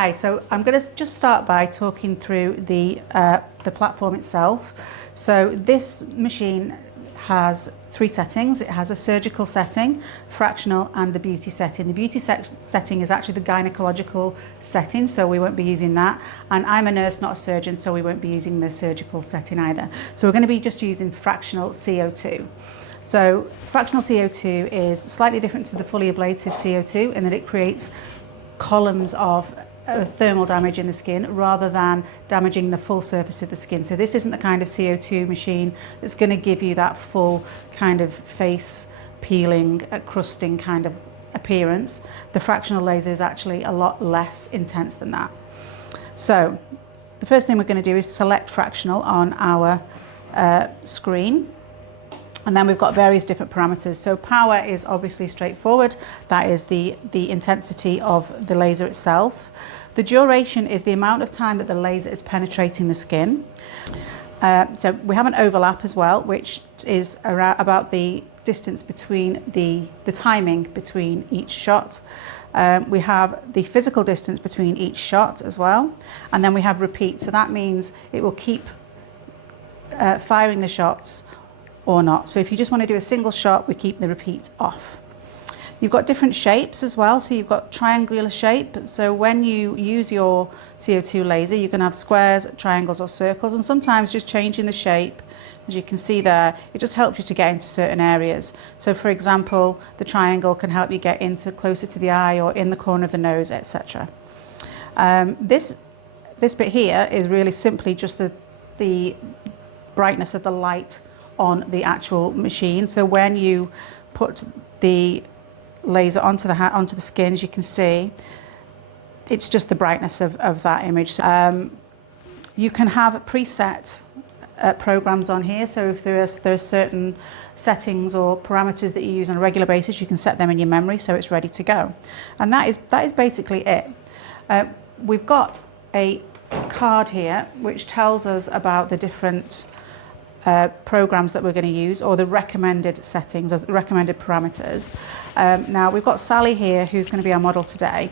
Hi, so I'm going to just start by talking through the platform itself. So this machine has three settings. It has a surgical setting, fractional, and a beauty setting. The beauty setting is actually the gynecological setting, so we won't be using that. And I'm a nurse, not a surgeon, so we won't be using the surgical setting either. So we're going to be just using fractional CO2. So fractional CO2 is slightly different to the fully ablative CO2 in that it creates columns of thermal damage in the skin rather than damaging the full surface of the skin. So this isn't the kind of CO2 machine that's going to give you that full kind of face peeling, crusting kind of appearance. The fractional laser is actually a lot less intense than that. So the first thing we're going to do is select fractional on our screen. And then we've got various different parameters. So power is obviously straightforward. That is the intensity of the laser itself. The duration is the amount of time that the laser is penetrating the skin. So we have an overlap as well, which is around about the distance between the timing between each shot. We have the physical distance between each shot as well. And then we have repeat. So that means it will keep firing the shots or not. So if you just want to do a single shot, we keep the repeat off. You've got different shapes as well. So you've got triangular shape. So when you use your CO2 laser, you can have squares, triangles or circles, and sometimes just changing the shape, as you can see there, it just helps you to get into certain areas. So for example, the triangle can help you get into closer to the eye or in the corner of the nose, etc. This bit here is really simply just the brightness of the light on the actual machine. So when you put the laser onto the skin, as you can see, it's just the brightness of that image. You can have preset programs on here. So if there are certain settings or parameters that you use on a regular basis, you can set them in your memory so it's ready to go. And that is basically it. We've got a card here which tells us about the different programs that we're going to use, or the recommended settings, as recommended parameters. Now we've got Sally here, who's going to be our model today.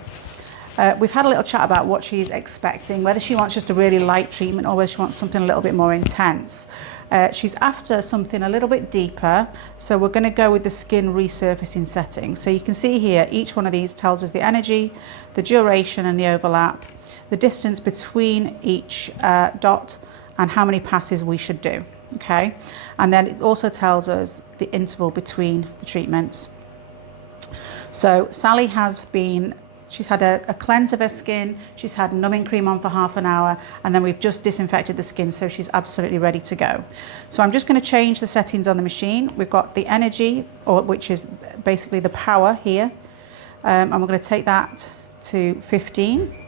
We've had a little chat about what she's expecting, whether she wants just a really light treatment or whether she wants something a little bit more intense. She's after something a little bit deeper, so we're going to go with the skin resurfacing setting. So you can see here, each one of these tells us the energy, the duration and the overlap, the distance between each dot, and how many passes we should do. Okay, and then it also tells us the interval between the treatments. So Sally she's had a cleanse of her skin, she's had numbing cream on for half an hour, and then we've just disinfected the skin, so she's absolutely ready to go. So I'm just going to change the settings on the machine. We've got the energy, which is basically the power here, and we're going to take that to 15.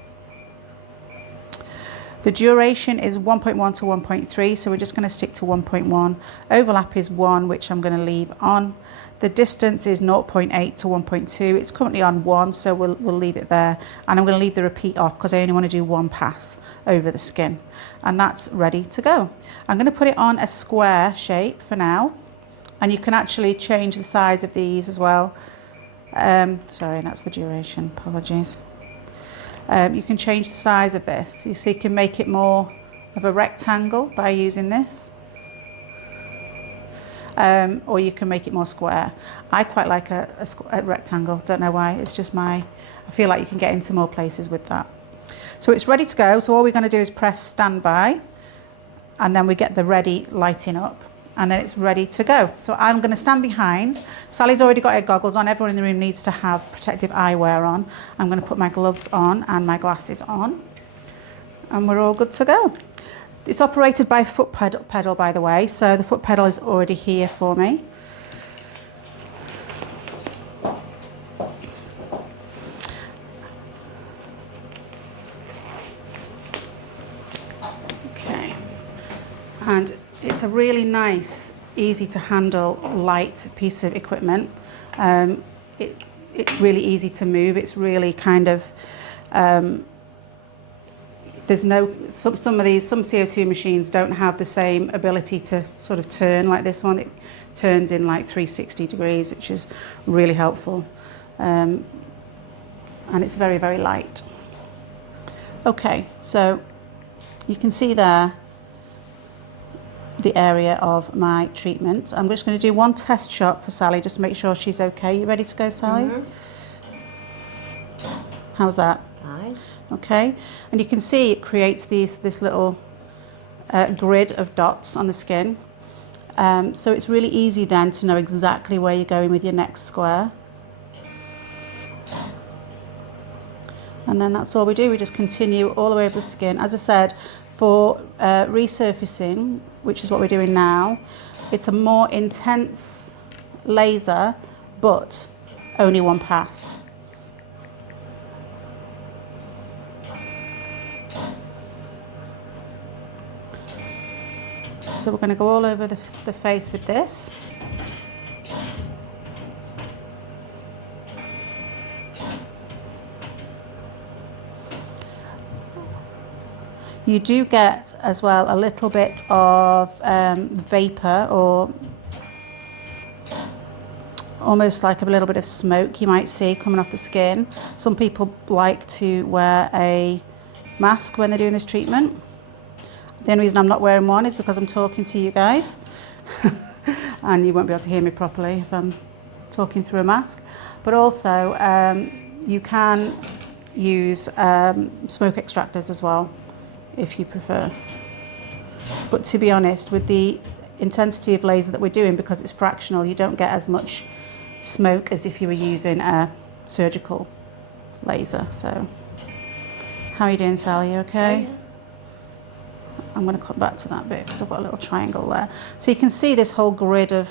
The duration is 1.1 to 1.3, so we're just going to stick to 1.1. Overlap is 1, which I'm going to leave on. The distance is 0.8 to 1.2. It's currently on 1, so we'll leave it there. And I'm going to leave the repeat off because I only want to do one pass over the skin. And that's ready to go. I'm going to put it on a square shape for now. And you can actually change the size of these as well. Sorry, that's the duration. Apologies. You can change the size of this. You see, you can make it more of a rectangle by using this. Or you can make it more square. I quite like a rectangle, don't know why, it's just I feel like you can get into more places with that. So it's ready to go, so all we're going to do is press standby, and then we get the ready lighting up, and then it's ready to go. So I'm going to stand behind. Sally's already got her goggles on. Everyone in the room needs to have protective eyewear on. I'm going to put my gloves on and my glasses on, and we're all good to go. It's operated by foot pedal, by the way, so the foot pedal is already here for me. Okay, and it's a really nice, easy to handle, light piece of equipment. It's really easy to move. It's really kind of there's no, some CO2 machines don't have the same ability to sort of turn like this one. It turns in like 360 degrees, which is really helpful. And it's very, very light. Okay, so you can see there the area of my treatment. I'm just going to do one test shot for Sally just to make sure she's okay. You ready to go, Sally? How's that? Fine. Okay, and you can see it creates this little grid of dots on the skin. So it's really easy then to know exactly where you're going with your next square. And then that's all we do. We just continue all the way over the skin. As I said, for resurfacing, which is what we're doing now, it's a more intense laser, but only one pass. So we're going to go all over the face with this. You do get as well a little bit of vapor, or almost like a little bit of smoke you might see coming off the skin. Some people like to wear a mask when they're doing this treatment. The only reason I'm not wearing one is because I'm talking to you guys and you won't be able to hear me properly if I'm talking through a mask. But also you can use smoke extractors as well if you prefer. But to be honest, with the intensity of laser that we're doing, because it's fractional, you don't get as much smoke as if you were using a surgical laser. So how are you doing, Sally? You okay? Oh, yeah. I'm going to come back to that bit because I've got a little triangle there. So you can see this whole grid of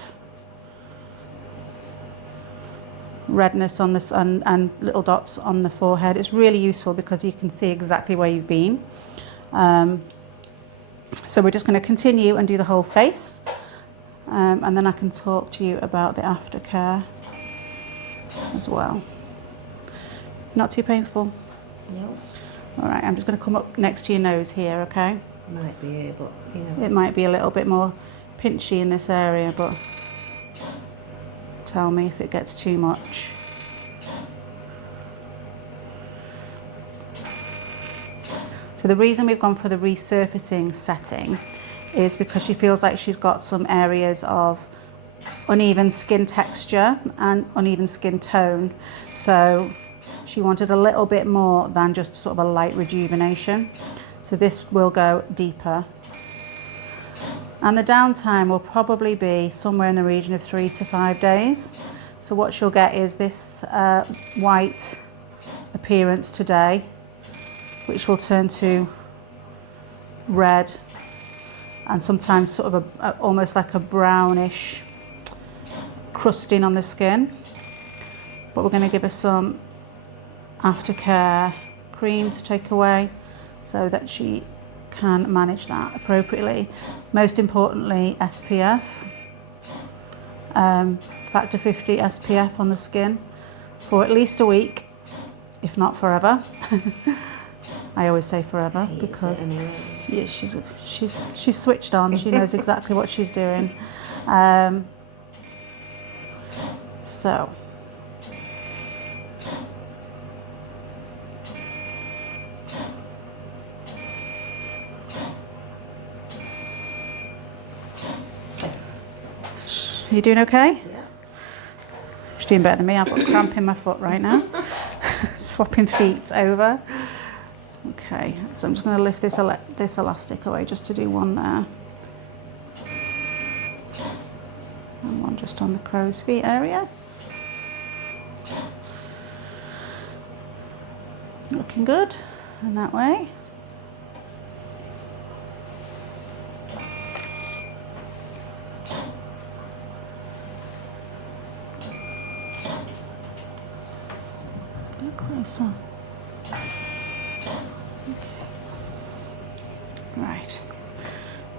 redness on this and little dots on the forehead. It's really useful because you can see exactly where you've been. So we're just going to continue and do the whole face, and then I can talk to you about the aftercare as well. Not too painful? No. All right, I'm just going to come up next to your nose here, okay? Might be here, but you know. It might be a little bit more pinchy in this area, but tell me if it gets too much. So the reason we've gone for the resurfacing setting is because she feels like she's got some areas of uneven skin texture and uneven skin tone. So she wanted a little bit more than just sort of a light rejuvenation. So this will go deeper. And the downtime will probably be somewhere in the region of 3 to 5 days. So what she'll get is this white appearance today, which will turn to red and sometimes sort of almost like a brownish crusting on the skin. But we're going to give her some aftercare cream to take away so that she can manage that appropriately. Most importantly, SPF, factor 50 SPF on the skin for at least a week, if not forever. I always say forever because yeah, she's switched on. She knows exactly what she's doing. So you doing okay? Yeah. She's doing better than me. I've got a cramp in my foot right now. Swapping feet over. Okay, so I'm just going to lift this elastic away just to do one there. And one just on the crow's feet area. Looking good, and that way. A bit closer. Right,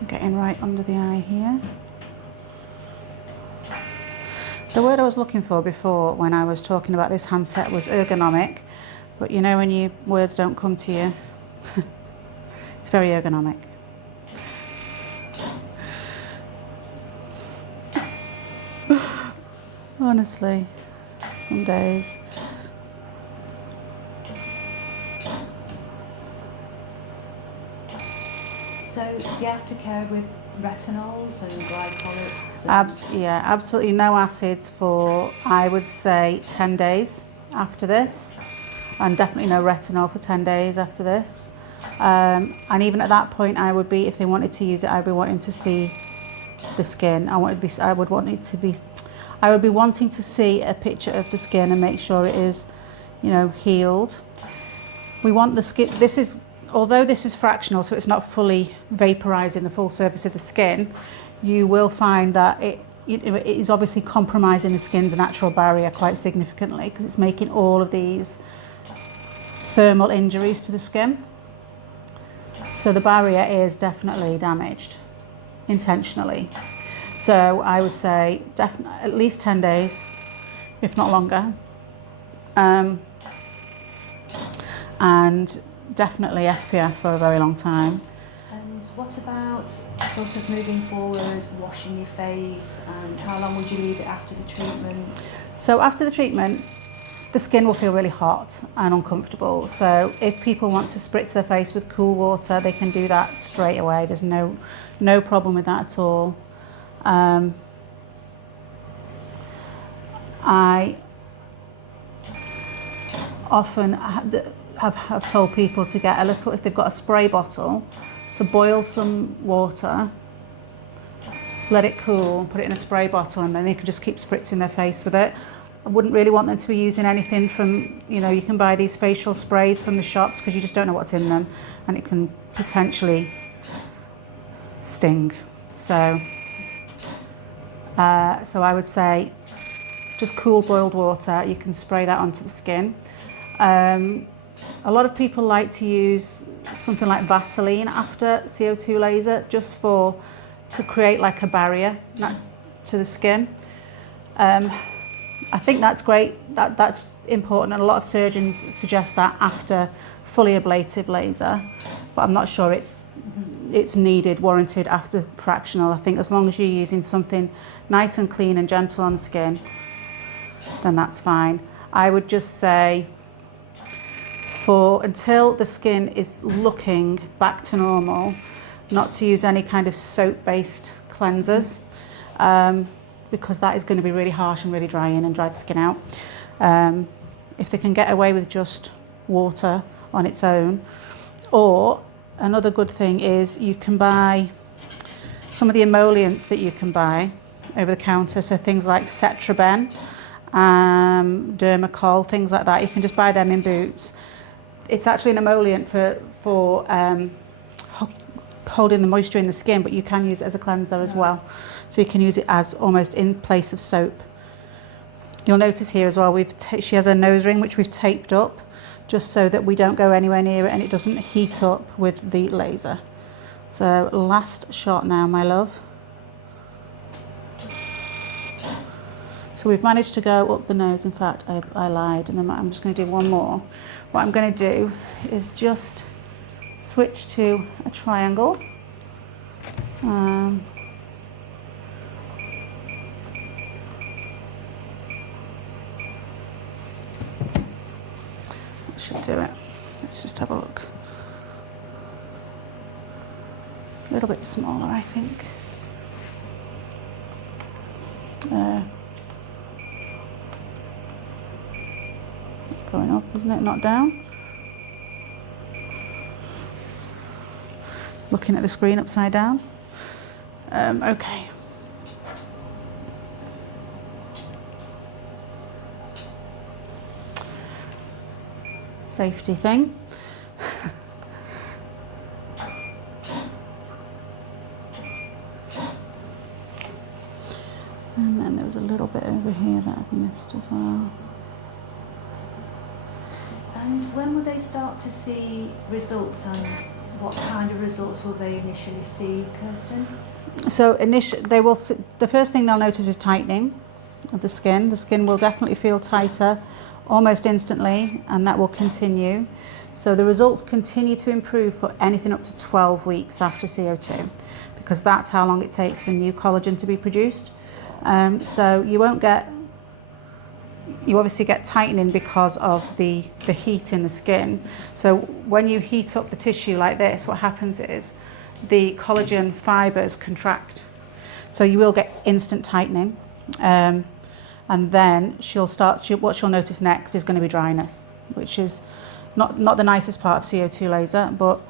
I'm getting right under the eye here. The word I was looking for before when I was talking about this handset was ergonomic, but you know when your words don't come to you, it's very ergonomic. Honestly, some days. So the aftercare with retinols and glycolics? Yeah, absolutely no acids for, I would say, 10 days after this, and definitely no retinol for 10 days after this. And even at that point, I would be, if they wanted to use it, I'd be wanting to see the skin. I would be wanting to see a picture of the skin and make sure it is, you know, healed. We want the skin, although this is fractional, so it's not fully vaporizing the full surface of the skin, you will find that it is obviously compromising the skin's natural barrier quite significantly, because it's making all of these thermal injuries to the skin. So the barrier is definitely damaged intentionally. So I would say at least 10 days, if not longer. And definitely SPF for a very long time. And what about sort of moving forward, washing your face, and how long would you leave it after the treatment? So after the treatment, the skin will feel really hot and uncomfortable. So if people want to spritz their face with cool water, they can do that straight away. There's no problem with that at all. I often have told people to get a little, if they've got a spray bottle, to boil some water, let it cool, put it in a spray bottle, and then they can just keep spritzing their face with it. I wouldn't really want them to be using anything from, you know, you can buy these facial sprays from the shops because you just don't know what's in them, and it can potentially sting. So I would say just cool boiled water, you can spray that onto the skin. A lot of people like to use something like Vaseline after CO2 laser, just to create like a barrier to the skin. I think that's great, that's important, and a lot of surgeons suggest that after fully ablative laser, but I'm not sure it's needed, warranted after fractional. I think as long as you're using something nice and clean and gentle on the skin, then that's fine. I would just say until the skin is looking back to normal, not to use any kind of soap-based cleansers, because that is going to be really harsh and really drying and dry the skin out. If they can get away with just water on its own. Or another good thing is you can buy some of the emollients that you can buy over the counter, so things like Cetraben, Dermacol, things like that. You can just buy them in Boots. It's actually an emollient for holding the moisture in the skin, but you can use it as a cleanser as well. So you can use it as almost in place of soap. You'll notice here as well, she has a nose ring which we've taped up just so that we don't go anywhere near it and it doesn't heat up with the laser. So last shot now, my love. So we've managed to go up the nose. In fact, I lied, and then I'm just going to do one more. What I'm going to do is just switch to a triangle. That should do it. Let's just have a look. A little bit smaller, I think. It's going up, isn't it? Not down. Looking at the screen upside down. Okay. Safety thing. And then there was a little bit over here that I've missed as well. And when will they start to see results, and what kind of results will they initially see, Kirsten? So the first thing they'll notice is tightening of the skin. The skin will definitely feel tighter almost instantly, and that will continue. So the results continue to improve for anything up to 12 weeks after CO2, because that's how long it takes for new collagen to be produced. So you obviously get tightening because of the heat in the skin. So when you heat up the tissue like this, what happens is the collagen fibres contract. So you will get instant tightening. And then what she'll notice next is going to be dryness, which is not the nicest part of CO2 laser, but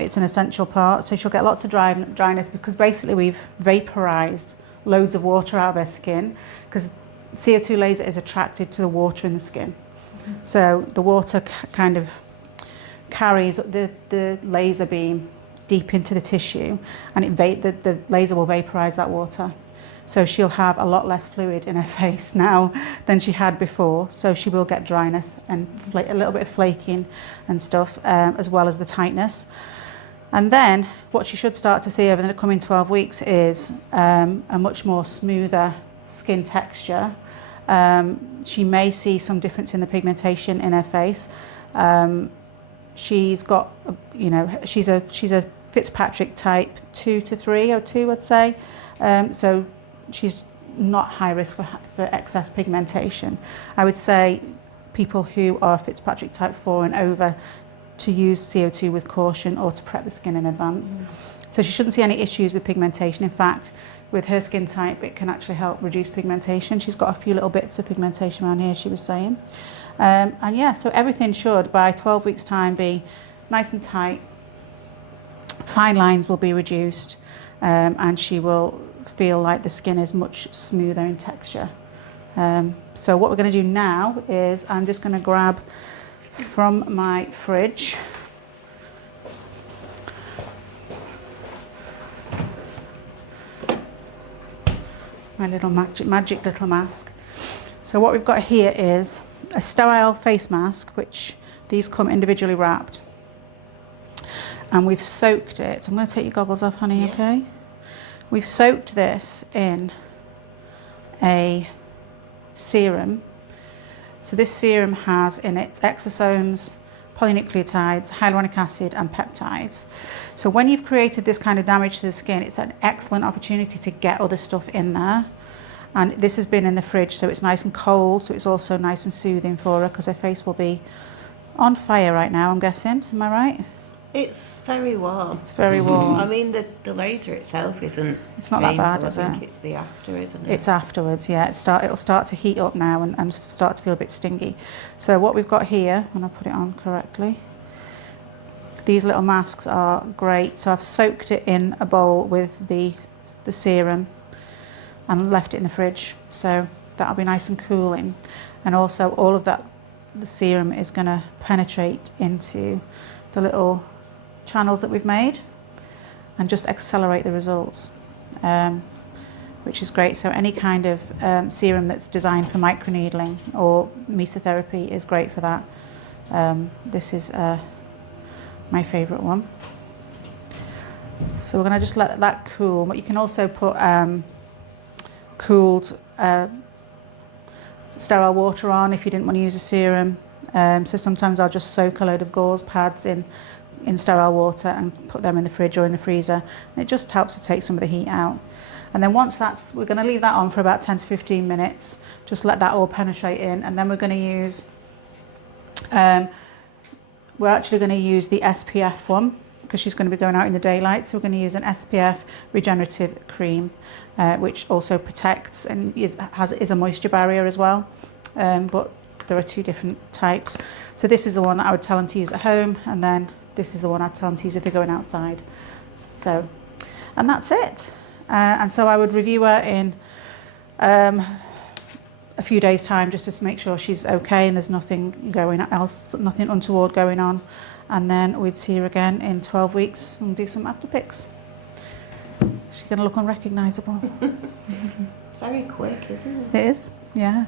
it's an essential part. So she'll get lots of dryness because basically we've vaporized loads of water out of her skin, because CO2 laser is attracted to the water in the skin. So the water kind of carries the laser beam deep into the tissue, and the laser will vaporize that water. So she'll have a lot less fluid in her face now than she had before. So she will get dryness and a little bit of flaking and stuff, as well as the tightness. And then what she should start to see over the coming 12 weeks is a much more smoother skin texture. She may see some difference in the pigmentation in her face. She's got, she's a Fitzpatrick type 2 to 3 or 2, I'd say. So she's not high risk for excess pigmentation. I would say people who are Fitzpatrick type 4 and over to use CO2 with caution, or to prep the skin in advance. So she shouldn't see any issues with pigmentation. In fact, with her skin type, it can actually help reduce pigmentation. She's got a few little bits of pigmentation around here, she was saying. And yeah, so everything should, by 12 weeks time, be nice and tight. Fine lines will be reduced, and she will feel like the skin is much smoother in texture. So what we're going to do now is I'm just going to grab from my fridge my little magic little mask. So what we've got here is a sterile face mask, which these come individually wrapped, and we've soaked it. So I'm going to take your goggles off, honey. Yeah. Okay, we've soaked this in a serum. So this serum has in it exosomes, polynucleotides, hyaluronic acid and peptides. So when you've created this kind of damage to the skin, it's an excellent opportunity to get other stuff in there. And this has been in the fridge, so it's nice and cold, so it's also nice and soothing for her, because her face will be on fire right now, I'm guessing. Am I right? It's very warm. It's very warm. I mean, the laser itself isn't. It's not that bad, is it? I think it's the after, isn't it? It's afterwards, yeah. It'll start to heat up now and start to feel a bit stingy. So what we've got here, when I put it on correctly, these little masks are great. So I've soaked it in a bowl with the serum and left it in the fridge. So that'll be nice and cooling. And also all of that, the serum is going to penetrate into the little channels that we've made and just accelerate the results, which is great. So any kind of serum that's designed for microneedling or mesotherapy is great for that. This is my favourite one. So we're going to just let that cool, but you can also put cooled sterile water on if you didn't want to use a serum. So sometimes I'll just soak a load of gauze pads in sterile water and put them in the fridge or in the freezer, and it just helps to take some of the heat out. And then once we're going to leave that on for about 10 to 15 minutes, just let that all penetrate in, and then we're going to use we're actually going to use the SPF one, because she's going to be going out in the daylight. So we're going to use an SPF regenerative cream, which also protects and is a moisture barrier as well, but there are two different types. So this is the one that I would tell them to use at home, and then this is the one I'd tell them to use if they're going outside. So, and that's it. And so I would review her in a few days' time, just to make sure she's okay and there's nothing nothing untoward going on. And then we'd see her again in 12 weeks and do some after pics. She's going to look unrecognisable. It's very quick, isn't it? It is, yeah.